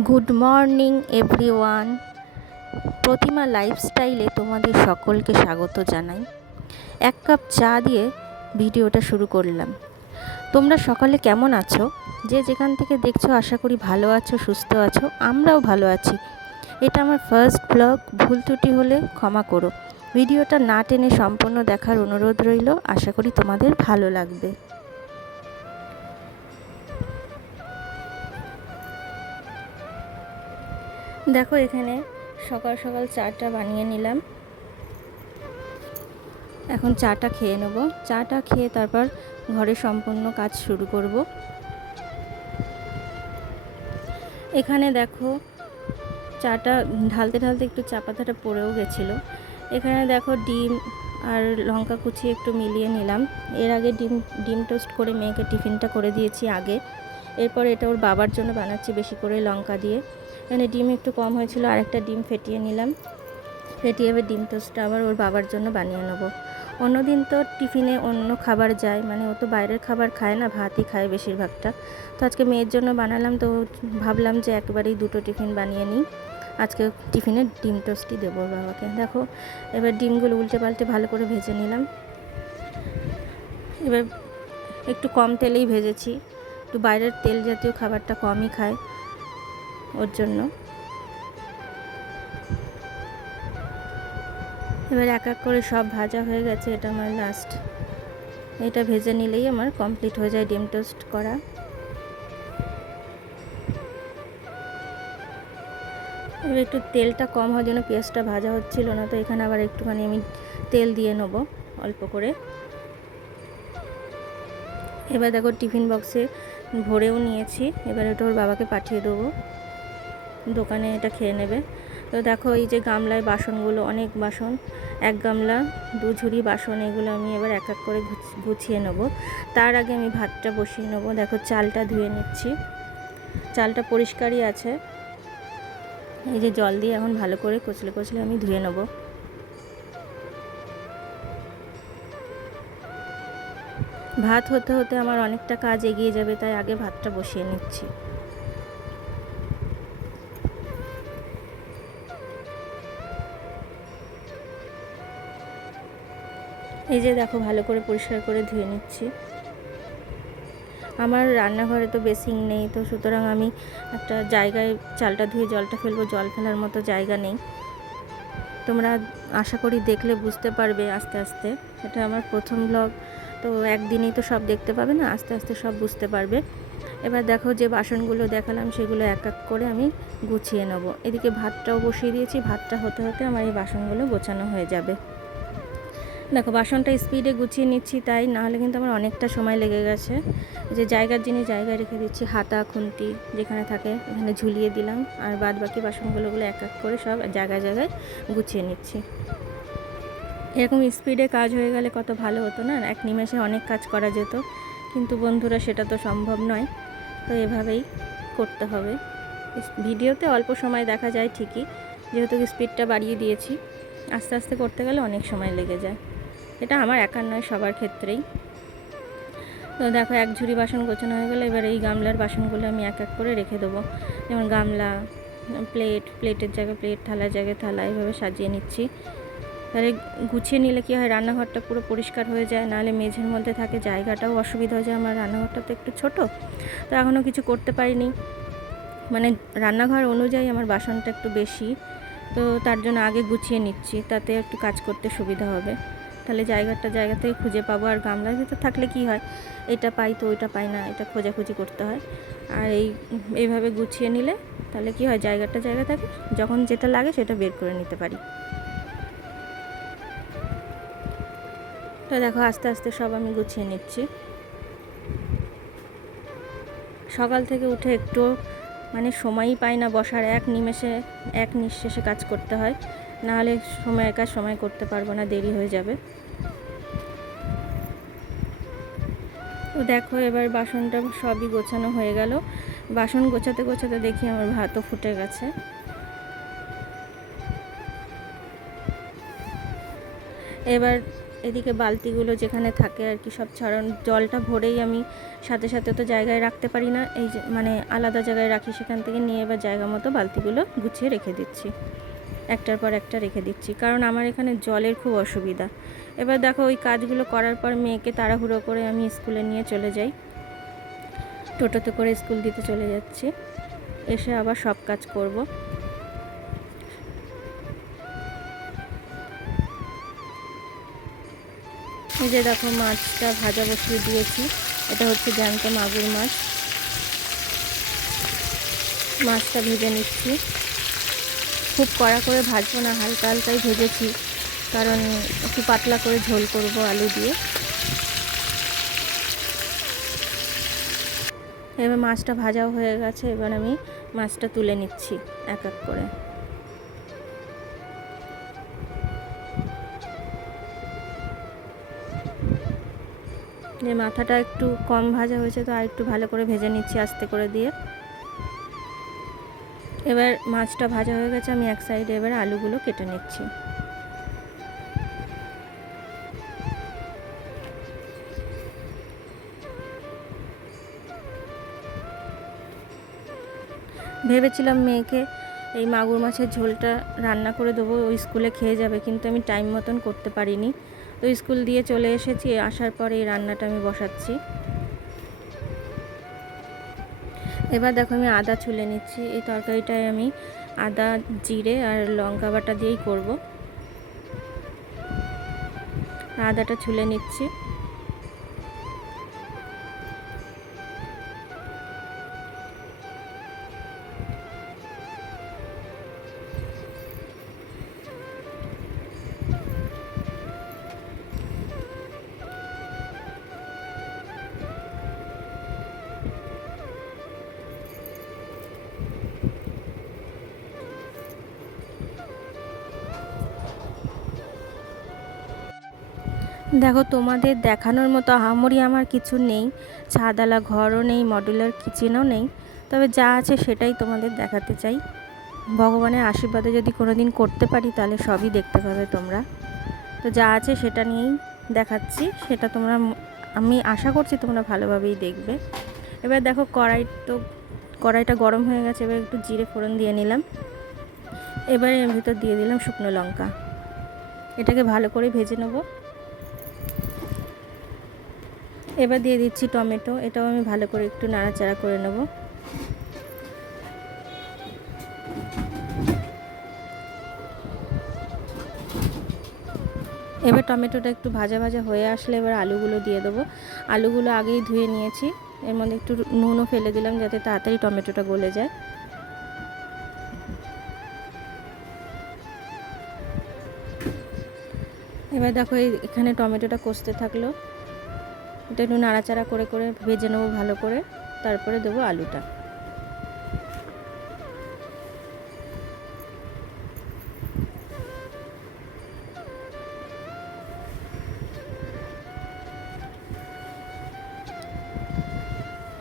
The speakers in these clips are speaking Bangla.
Good morning everyone. প্রতিমা লাইফস্টাইলে তোমাদের সকলকে স্বাগত জানাই। এক কাপ চা দিয়ে ভিডিওটা শুরু করলাম। তোমরা সকালে কেমন আছো? যে যেখান থেকে দেখছো আশা করি ভালো আছো, সুস্থ আছো। আমরাও ভালো আছি। এটা আমার ফার্স্ট ব্লগ, ভুল ত্রুটি হলে ক্ষমা করো। ভিডিওটা না টেনে সম্পূর্ণ দেখার অনুরোধ রইল। আশা করি তোমাদের ভালো লাগবে। দেখো, এখানে সকাল সকাল চাটা বানিয়ে নিলাম। এখন চাটা খেয়ে নেব। চাটা খেয়ে তারপর ঘরে সম্পূর্ণ কাজ শুরু করব। এখানে দেখো, চাটা ঢালতে ঢালতে একটু চা পাতাটা পড়েও গেছিলো। এখানে দেখো ডিম আর লঙ্কা কুচি একটু মিলিয়ে নিলাম। এর আগে ডিম টোস্ট করে মেয়েকে টিফিনটা করে দিয়েছি আগে। এরপর এটা ওর বাবার জন্য বানাচ্ছি বেশি করে লঙ্কা দিয়ে। এখানে ডিম একটু কম হয়েছিল, আরেকটা ডিম ফেটিয়ে নিলাম। ফেটিয়ে এবার ডিম টোস্টটা আবার ওর বাবার জন্য বানিয়ে নেবো। অন্যদিন তো টিফিনে অন্য খাবার যায়, মানে ও তো বাইরের খাবার খায় না, ভাতই খায় বেশিরভাগটা। তো আজকে মেয়ের জন্য বানালাম, তো ভাবলাম যে একবারেই দুটো টিফিন বানিয়ে নিই। আজকে টিফিনে ডিম টোস্টই দেবো ওর বাবাকে। দেখো, এবার ডিমগুলো উল্টে পাল্টে ভালো করে ভেজে নিলাম। এবার একটু কম তেলেই ভেজেছি, একটু বাইরের তেল জাতীয় খাবারটা কমই খায় ওর জন্য। এবার এক এক করে সব ভাজা হয়ে গেছে, এটা আমার লাস্ট। এটা ভেজে নিলেই আমার কমপ্লিট হয়ে যায় ডিম টোস্ট করা। এবার একটু তেলটা কম হওয়ার জন্য পেঁয়াজটা ভাজা হচ্ছিল না, তো এখানে আবার একটুখানি আমি তেল দিয়ে নেবো অল্প করে। এবার দেখো, টিফিন বক্সে ভরেও নিয়েছি। এবার এটা ওর বাবাকে পাঠিয়ে দেবো, দোকানে এটা খেয়ে নেবে। তো দেখো, এই যে গামলায় বাসনগুলো, অনেক বাসন, এক গামলা 2 ঝুড়ি বাসন, এগুলো আমি এবার এক এক করে গুছিয়ে নেব। তার আগে আমি ভাতটা বসিয়ে নেবো। দেখো, চালটা ধুয়ে নিচ্ছি। চালটা পরিষ্কারই আছে। এই যে জল দিয়ে এখন ভালো করে কচলে কচলে আমি ধুয়ে নেব। ভাত হতে হতে আমার অনেকটা কাজ এগিয়ে যাবে, তাই আগে ভাতটা বসিয়ে নিচ্ছি। এই যে দেখো, ভালো করে পরিষ্কার করে ধুয়ে নিচ্ছি। আমার রান্নাঘরে তো বেসিন নেই, তো সুতরাং আমি একটা জায়গায় চালটা ধুয়ে জলটা ফেলবো, জল ফেলার মতো জায়গা নেই। তোমরা আশা করি দেখলে বুঝতে পারবে আস্তে আস্তে। এটা আমার প্রথম ব্লগ, তো একদিনেই তো সব দেখতে পাবে না, আস্তে আস্তে সব বুঝতে পারবে। এবার দেখো, যে বাসনগুলো দেখালাম সেগুলো এক এক করে আমি গুছিয়ে নেব। এদিকে ভাতটাও বসিয়ে দিয়েছি, ভাতটা হতে হতে আমার এই বাসনগুলো গোছানো হয়ে যাবে। দেখো, বাসনটা স্পিডে গুছিয়ে নিচ্ছি, তাই নাহলে কিন্তু আমার অনেকটা সময় লেগে গেছে। যে জায়গার জিনিস জায়গায় রেখে দিচ্ছি, হাতা খুন্তি যেখানে থাকে এখানে ঝুলিয়ে দিলাম, আর বাদ বাকি বাসনগুলো এক এক করে সব জায়গায় জায়গায় গুছিয়ে নিচ্ছি। এরকম স্পিডে কাজ হয়ে গেলে কত ভালো হতো না, এক নিমেষে অনেক কাজ করা যেত। কিন্তু বন্ধুরা, সেটা তো সম্ভব নয়। তো এভাবেই করতে হবে। ভিডিওতে অল্প সময় দেখা যায় ঠিকই, যেহেতু স্পিডটা বাড়িয়ে দিয়েছি। আস্তে আস্তে করতে গেলে অনেক সময় লেগে যায়। এটা আমার একার নয়, সবার ক্ষেত্রেই। তো দেখো, এক ঝুড়ি বাসন গোছানো হয়ে গেলে এবার এই গামলার বাসনগুলো আমি এক এক করে রেখে দেবো। যেমন গামলা, প্লেটের জায়গায় প্লেট, থালার জায়গায় থালা, এইভাবে সাজিয়ে নিচ্ছি। তাহলে গুছিয়ে নিলে কী হয়, রান্নাঘরটা পুরো পরিষ্কার হয়ে যায়। নাহলে মেঝের মধ্যে থাকে, জায়গাটাও অসুবিধা হয়ে যায়। আমার রান্নাঘরটা তো একটু ছোট, তো এখনও কিছু করতে পারিনি। মানে রান্নাঘর অনুযায়ী আমার বাসনটা একটু বেশি, তো তার জন্য আগে গুছিয়ে নিচ্ছি, তাতে একটু কাজ করতে সুবিধা হবে। তাহলে জায়গা থেকে খুঁজে পাবো। আর গামলার ভিতর থাকলে কি হয়, এটা পাই তো ওইটা পাই না, এটা খোঁজাখুঁজি করতে হয়। আর এইভাবে গুছিয়ে নিলে তাহলে কি হয়, জায়গা থাকে, যখন যেটা লাগে সেটা বের করে নিতে পারি। তো দেখো, আস্তে আস্তে সব আমি গুছিয়ে নিচ্ছি। সকাল থেকে উঠে একটু মানে সময়ই পাই না বসার, এক নিমেষে এক নিঃশ্বাসে কাজ করতে হয়, নাহলে সময়ের কাজ সময় করতে পারবো না, দেরি হয়ে যাবে। তো দেখো, এবার বাসনটা সবই গোছানো হয়ে গেল। বাসন গোছাতে গোছাতে দেখি আমার ভাতও ফুটে গেছে। এবার এদিকে বালতিগুলো যেখানে থাকে আর কি সব ছড়ানো, জলটা ভরেই আমি সাথে সাথে তো জায়গায় রাখতে পারি না, এই যে মানে আলাদা জায়গায় রাখি, সেখান থেকে নিয়ে এবার জায়গা মতো বালতিগুলো গুছিয়ে রেখে দিচ্ছি, একটার পর একটা রেখে দিচ্ছি, কারণ আমার এখানে জলের খুব অসুবিধা। এবার দেখো ওই কাজগুলো করার পর মেয়েকে তাড়াহুড়ো করে আমি স্কুলে নিয়ে চলে যাই, টোটোতে করে স্কুল দিতে চলে যাচ্ছি, এসে আবার সব কাজ করব। এই যে দেখো মাছটা ভাজা বসিয়ে দিয়েছি, এটা হচ্ছে জ্যান্ত মাগুর মাছ, মাছটা ভেজে নিচ্ছি। খুব কড়া করে ভাজবো না, হালকা হালকাই ভেজেছি, কারণ একটু পাতলা করে ঝোল করব আলু দিয়ে। এবার মাছটা ভাজাও হয়ে গেছে, এবার আমি মাছটা তুলে নিচ্ছি এক এক করে। যে মাথাটা একটু কম ভাজা হয়েছে, তো আর একটু ভালো করে ভেজে নিচ্ছি আস্তে করে দিয়ে। এবার মাছটা ভাজা হয়ে গেছে, আমি এক সাইডে এবার আলুগুলো কেটে নিচ্ছি। ভেবেছিলাম মেয়েকে এই মাগুর মাছের ঝোলটা রান্না করে দেবো, ওই স্কুলে খেয়ে যাবে, কিন্তু আমি টাইম মতন করতে পারিনি, তো স্কুল দিয়ে চলে এসেছি, আসার পরে এই রান্নাটা আমি বসাচ্ছি। এবার দেখো আমি আদা ছুলে নিচ্ছি, এই তরকারিটায় আমি আদা জিরে আর লঙ্কা বাটা দিয়েই করব। আদাটা ছুলে নিচ্ছি। দেখো তোমাদের দেখানোর মতো আহামরি আমার কিছু নেই, ছাদওয়ালা ঘরও নেই, মডুলার কিচেনও নেই, তবে যা আছে সেটাই তোমাদের দেখাতে চাই। ভগবানের আশীর্বাদে যদি কোনো দিন করতে পারি তাহলে সবই দেখতে পাবে তোমরা। তো যা আছে সেটা নিয়েই দেখাচ্ছি, সেটা তোমরা, আমি আশা করছি তোমরা ভালোভাবেই দেখবে। এবার দেখো কড়াইটা গরম হয়ে গেছে, এবার একটু জিরে ফোড়ন দিয়ে নিলাম, এবারে এর ভিতর দিয়ে দিলাম শুকনো লঙ্কা, এটাকে ভালো করে ভেজে নেব। এবার দিয়ে দিচ্ছি টমেটো, এটাও আমি ভালো করে একটু নাড়াচাড়া করে নেব। এবার টমেটোটা একটু ভাজা ভাজা হয়ে আসলে এবার আলুগুলো দিয়ে দেবো। আলুগুলো আগেই ধুয়ে নিয়েছি, এর মধ্যে একটু নুনও ফেলে দিলাম যাতে তাড়াতাড়ি টমেটোটা গলে যায়। এবার দেখো এখানে টমেটোটা কষতে থাকলো, এটা একটু নাড়াচাড়া করে করে ভেজে নেবো ভালো করে, তারপরে দেবো আলুটা।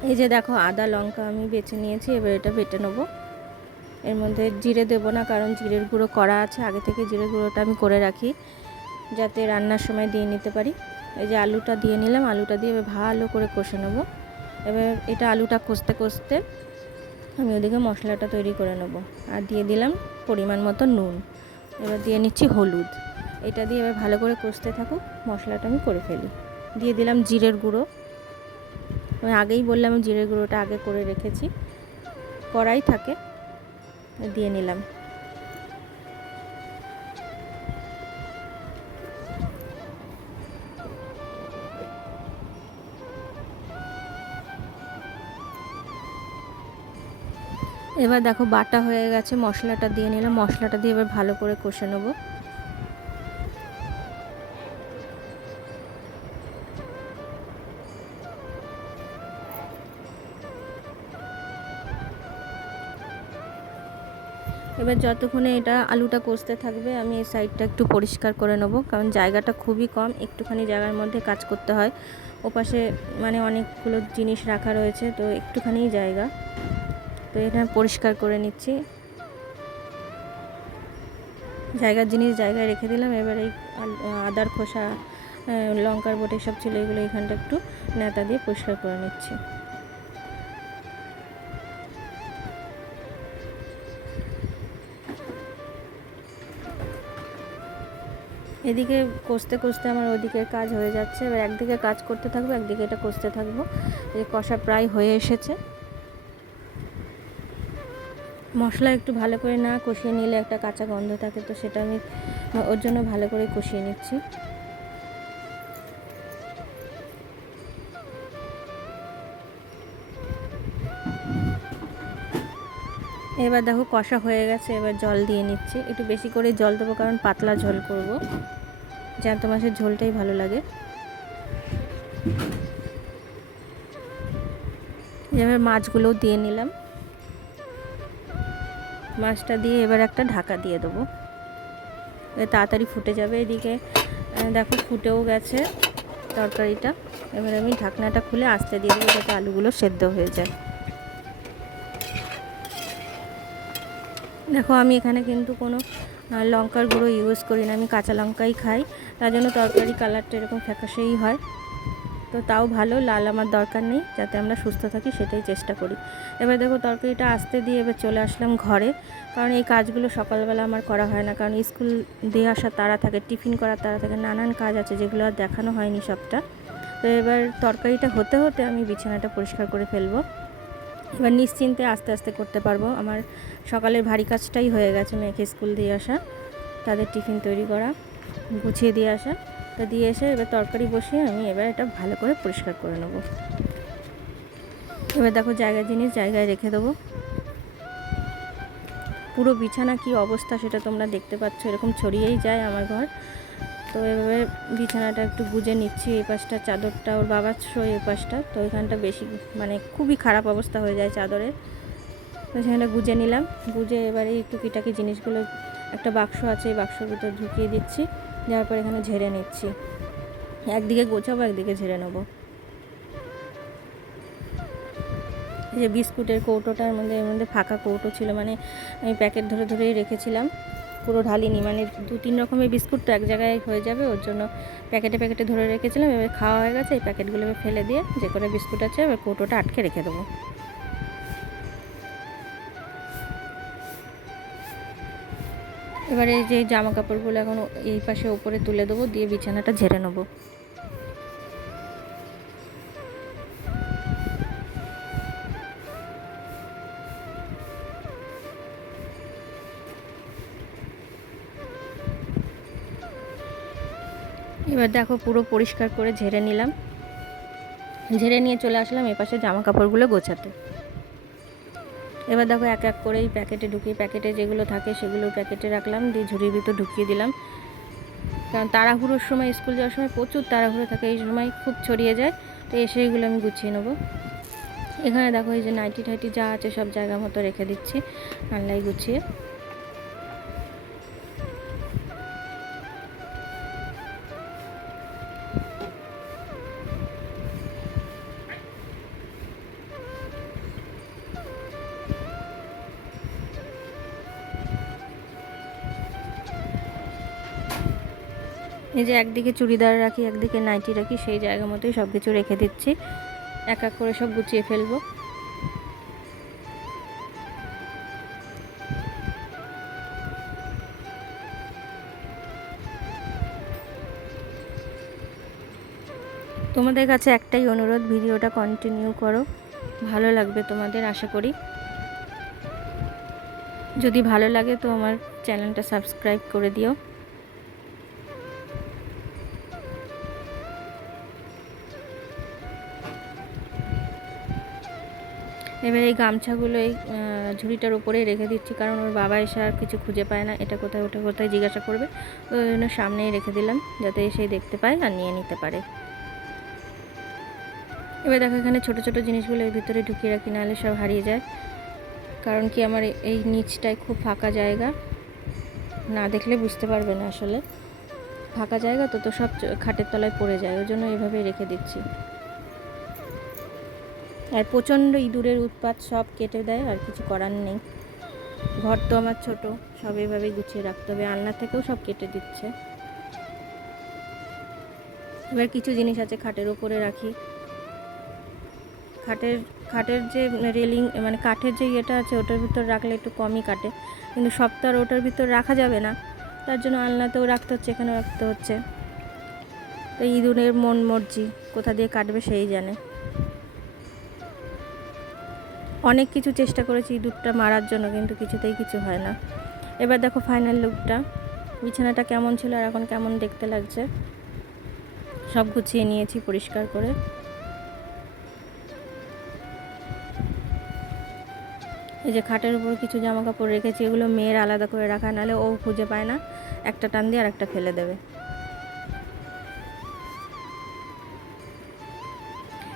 এই যে দেখো আদা লঙ্কা আমি বেছে নিয়েছি, এবার এটা বেটে নেবো। এর মধ্যে জিরে দেবো না, কারণ জিরের গুঁড়ো করা আছে আগে থেকে, জিরের গুঁড়োটা আমি করে রাখি যাতে রান্নার সময় দিয়ে নিতে পারি। এই যে আলুটা দিয়ে নিলাম, আলুটা দিয়ে এবার ভালো করে কষে নেবো। এবার এটা আলুটা কষতে কষতে আমি ওদিকে মশলাটা তৈরি করে নেবো, আর দিয়ে দিলাম পরিমাণ মতো নুন, এবার দিয়ে নিচ্ছি হলুদ। এটা দিয়ে এবার ভালো করে কষতে থাকুক, মশলাটা আমি করে ফেলি। দিয়ে দিলাম জিরের গুঁড়ো, আমি আগেই বললাম জিরের গুঁড়োটা আগে করে রেখেছি, কড়াই থাকে, দিয়ে নিলাম। এবার দেখো বাটা হয়ে গেছে, মশলাটা দিয়ে নিলাম, মশলাটা দিয়ে এবার ভালো করে কষে নেব। এবার যতক্ষণে এটা আলুটা কষতে থাকবে আমি এই সাইডটা একটু পরিষ্কার করে নেব, কারণ জায়গাটা খুবই কম, একটুখানি জায়গার মধ্যে কাজ করতে হয়। ওপাশে মানে অনেকগুলো জিনিস রাখা রয়েছে, তো একটুখানি জায়গা, তো এটা পরিষ্কার করে নিচ্ছি, জায়গার জিনিস জায়গায় রেখে দিলাম। এবার এই আদার খোসা লঙ্কার বোটে সব ছিল, এগুলো এখানটা একটু নেতা দিয়ে পরিষ্কার করে নিচ্ছি। এদিকে কষতে কষতে আমার ওদিকের কাজ হয়ে যাচ্ছে। এবার একদিকে কাজ করতে থাকবো, একদিকে এটা কষতে থাকবো। এই কষা প্রায় হয়ে এসেছে। মশলা একটু ভালো করে না কষিয়ে নিলে একটা কাঁচা গন্ধ থাকে, তো সেটা আমি ওর জন্য ভালো করে কষিয়ে নিচ্ছি। এবার দেখো কষা হয়ে গেছে, এবার জল দিয়ে নিচ্ছি। একটু বেশি করে জল দেবো, কারণ পাতলা ঝোল করব, জ্যান্ত মাছের ঝোলটাই ভালো লাগে। এবার মাছগুলোও দিয়ে নিলাম। মাছটা দিয়ে এবার একটা ঢাকা দিয়ে দেবো, তাড়াতাড়ি ফুটে যাবে। এদিকে দেখো ফুটেও গেছে তরকারিটা। এবার আমি ঢাকনাটা খুলে আস্তে দিয়ে দেবো, যাতে আলুগুলো সেদ্ধ হয়ে যায়। দেখো আমি এখানে কিন্তু কোনো লঙ্কার গুঁড়ো ইউজ করি না, আমি কাঁচা লঙ্কাই খাই, তার জন্য তরকারি কালারটা এরকম ফ্যাকাশেই হয়। তো তাও ভালো, লাল আমার দরকার নেই, যাতে আমরা সুস্থ থাকি সেটাই চেষ্টা করি। এবার দেখো তরকারিটা আস্তে দিয়ে এবার চলে আসলাম ঘরে, কারণ এই কাজগুলো সকালবেলা আমার করা হয় না, কারণ স্কুল দিয়ে আসার তাড়া থাকে, টিফিন করার তাড়া থাকে, নানান কাজ আছে যেগুলো আর দেখানো হয়নি সবটা। তো এবার তরকারিটা হতে হতে আমি বিছানাটা পরিষ্কার করে ফেলবো। এবার নিশ্চিন্তে আস্তে আস্তে করতে পারবো। আমার সকালের ভারী কাজটাই হয়ে গেছে, মেয়েকে স্কুল দিয়ে আসা, তাদের টিফিন তৈরি করা, গুছিয়ে দিয়ে আসা। তো দিয়ে এসে এবার তরকারি বসিয়ে আমি এবার এটা ভালো করে পরিষ্কার করে নেব। এবার দেখো জায়গায় জিনিস জায়গায় রেখে দেবো। পুরো বিছানা কি অবস্থা সেটা তোমরা দেখতে পাচ্ছ, এরকম ছড়িয়েই যায় আমার ঘর। তো এভাবে বিছানাটা একটু গুজে নিচ্ছি। এই পাশটা চাদরটা ওর বাবার শোয়, এই পাশটা তো এখানটা বেশি মানে খুবই খারাপ অবস্থা হয়ে যায় চাদরের, তো সেখানটা গুজে নিলাম। গুজে এবারে এই টুকিটাকি জিনিসগুলো একটা বাক্স আছে, এই বাক্সর ভিতর ঢুকিয়ে দিচ্ছি, যাওয়ার পর এখানে ঝেড়ে নিচ্ছি। একদিকে গোছাবো, একদিকে ঝেড়ে নেবো। এই যে বিস্কুটের কৌটোটার মধ্যে, এর মধ্যে ফাঁকা কৌটো ছিল, মানে আমি প্যাকেট ধরে ধরেই রেখেছিলাম, পুরো ঢালিনি, মানে 2-3 রকমের বিস্কুট তো এক জায়গায় হয়ে যাবে, ওর জন্য প্যাকেটে প্যাকেটে ধরে রেখেছিলাম। এবার খাওয়া হয়ে গেছে, এই প্যাকেটগুলো ফেলে দিয়ে যে করে বিস্কুট আছে এবার কৌটোটা আটকে রেখে দেবো। এবারে এই যে জামা কাপড়গুলো এখন এই পাশে ওপরে তুলে দেবো, দিয়ে বিছানাটা ঝেড়ে নেবো। এবার দেখো পুরো পরিষ্কার করে ঝেড়ে নিলাম, ঝেড়ে নিয়ে চলে আসলাম এপাশে জামা কাপড়গুলো গোছাতে। এবার দেখো এক এক করে এই প্যাকেটে ঢুকিয়ে, প্যাকেটে যেগুলো থাকে সেগুলো প্যাকেটে রাখলাম, দিয়ে ঝুড়ির ভিতর ঢুকিয়ে দিলাম, কারণ তাড়াহুড়োর সময়, স্কুল যাওয়ার সময় প্রচুর তাড়াহুড়ো থাকে, এই সময় খুব ছড়িয়ে যায়। তো এসে এগুলো আমি গুছিয়ে নেবো। এখানে দেখো এই যে নাইটি টাইটি যা আছে সব জায়গা মতো রেখে দিচ্ছি আনলাই গুছিয়ে। এই যে একদিকে চুড়িদার রাখি, একদিকে নাইটি রাখি, সেই জায়গা মতোই সব কিছু রেখে দিচ্ছি, এক এক করে সব গুছিয়ে ফেলবো। তোমাদের কাছে একটাই অনুরোধ, ভিডিওটা কন্টিনিউ করো, ভালো লাগবে তোমাদের আশা করি। যদি ভালো লাগে তো আমার চ্যানেলটা সাবস্ক্রাইব করে দিও। এবার এই গামছাগুলো এই ঝুড়িটার উপরেই রেখে দিচ্ছি, কারণ ওর বাবা এসে আর কিছু খুঁজে পায় না, এটা কোথায় ওটা কোথায় জিজ্ঞাসা করবে, তো ওই জন্য সামনেই রেখে দিলাম, যাতে এসে দেখতে পায় আর নিয়ে নিতে পারে। এবার দেখো এখানে ছোট ছোট জিনিসগুলো এর ভিতরে ঢুকিয়ে রাখি, নাহলে সব হারিয়ে যায়। কারণ কি আমার এই নিচটায় খুব ফাঁকা জায়গা, না দেখলে বুঝতে পারবে না, আসলে ফাঁকা জায়গা তো সব খাটের তলায় পড়ে যায়, ওই জন্য এইভাবেই রেখে দিচ্ছি। আর প্রচণ্ড ইঁদুরের উৎপাত, সব কেটে দেয়, আর কিছু করার নেই। ঘর তো আমার ছোট, সব এভাবেই গুছিয়ে রাখতে হবে, আলনা থেকেও সব কেটে দিচ্ছে। এবার কিছু জিনিস আছে খাটের উপরে রাখি। খাটের যে রেলিং মানে কাঠের যে ইয়েটা আছে ওটার ভিতর রাখলে একটু কমই কাটে, কিন্তু সব তো আর ওটার ভিতর রাখা যাবে না, তার জন্য আলনাতেও রাখতে হচ্ছে, এখানেও রাখতে হচ্ছে। তো ইঁদুরের মন মর্জি, কোথা দিয়ে কাটবে সেই জানে। অনেক কিছু চেষ্টা করেছি ইঁদুরটা মারার জন্য, কিন্তু কিছুতেই কিছু হয় না। এবার দেখো ফাইনাল লুকটা, বিছানাটা কেমন ছিল আর এখন কেমন দেখতে লাগছে। সব গুছিয়ে নিয়েছি পরিষ্কার করে। এই যে খাটের উপর কিছু জামা কাপড় রেখেছি, এগুলো মেয়ের আলাদা করে রাখা, নাহলে ও খুঁজে পায় না, একটা টান দিয়ে আর একটা ফেলে দেবে।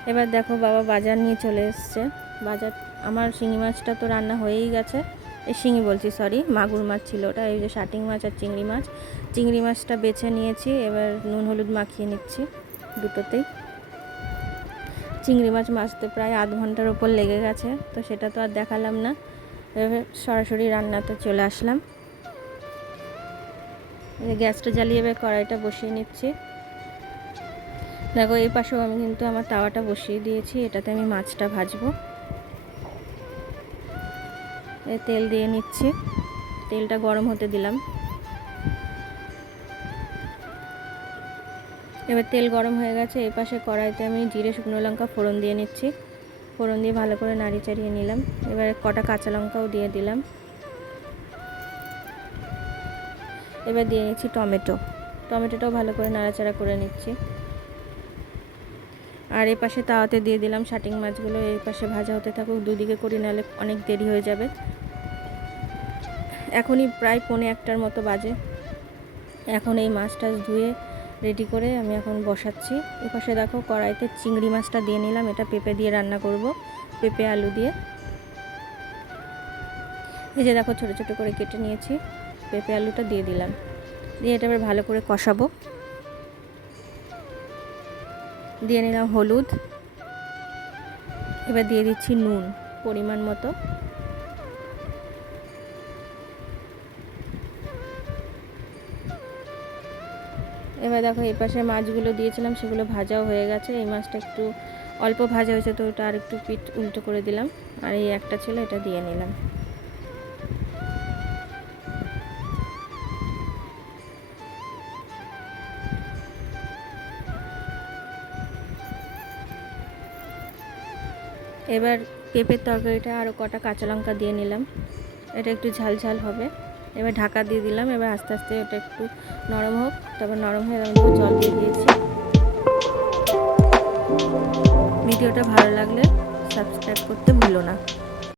এবার দেখো বাবা বাজার নিয়ে চলে এসছে। বাজার, আমার শিঙি মাছটা তো রান্না হয়েই গেছে, এই শিঙি বলছি সরি, মাগুর মাছ ছিল ওটা। এই যে শাটিং মাছ আর চিংড়ি মাছটা বেছে নিয়েছি, এবার নুন হলুদ মাখিয়ে নিচ্ছি দুটোতেই। চিংড়ি মাছ মাছতে প্রায় আধ ঘন্টার ওপর লেগে গেছে, তো সেটা তো আর দেখালাম না। এবার সরাসরি রান্নাতে চলে আসলাম। গ্যাসটা জ্বালিয়ে এবার কড়াইটা বসিয়ে নিচ্ছি। দেখো এই পাশেও আমি কিন্তু আমার তাওয়াটা বসিয়ে দিয়েছি, এটাতে আমি মাছটা ভাজবো। তেল দিয়ে নিচ্ছি, তেলটা গরম হতে দিলাম। এবার তেল গরম হয়ে গেছে, এই পাশে কড়াইতে আমি জিরে শুকনো লঙ্কা ফোড়ন দিয়ে নিচ্ছি। ফোড়ন দিয়ে ভালো করে নাড়ি চাড়িয়ে নিলাম। এবার কটা কাঁচা লঙ্কাও দিয়ে দিলাম। এবার দিয়ে নিচ্ছি টমেটোটাও ভালো করে নাড়াচাড়া করে নিচ্ছি। আর এই পাশে তাওয়াতে দিয়ে দিলাম শাটিং মাছগুলো, এই পাশে ভাজা হতে থাকুক, দুদিকে করি, নাহলে অনেক দেরি হয়ে যাবে। এখনই প্রায় 1:45টার মতো বাজে। এখন এই মাছটা ধুয়ে রেডি করে আমি এখন বসাচ্ছি। এ পাশে দেখো কড়াইতে চিংড়ি মাছটা দিয়ে নিলাম, এটা পেঁপে দিয়ে রান্না করব, পেঁপে আলু দিয়ে। এই যে দেখো ছোটো ছোটো করে কেটে নিয়েছি, পেঁপে আলুটা দিয়ে দিলাম, দিয়ে এটা এবার ভালো করে কষাবো। দিয়ে নিলাম হলুদ, এবার দিয়ে দিচ্ছি নুন পরিমাণ মতো। এবার দেখো এই পাশে মাছগুলো দিয়েছিলাম, সেগুলো ভাজাও হয়ে গেছে। এই মাছটা একটু অল্প ভাজা হয়েছে, তো ওটা আর একটু পিঠ উল্টো করে দিলাম, আর এই একটা ছিল এটা দিয়ে নিলাম। এবার পেঁপের তরকারিটা আরও কটা কাঁচা লঙ্কা দিয়ে নিলাম, এটা একটু ঝাল ঝাল হবে। এবার ঢাকা দিয়ে দিলাম, এবার আস্তে আস্তে এটা একটু নরম হোক, তারপর নরম হয়ে আমি জল দিয়ে দিয়েছি। ভিডিওটা ভালো লাগলে সাবস্ক্রাইব করতে ভুলো না।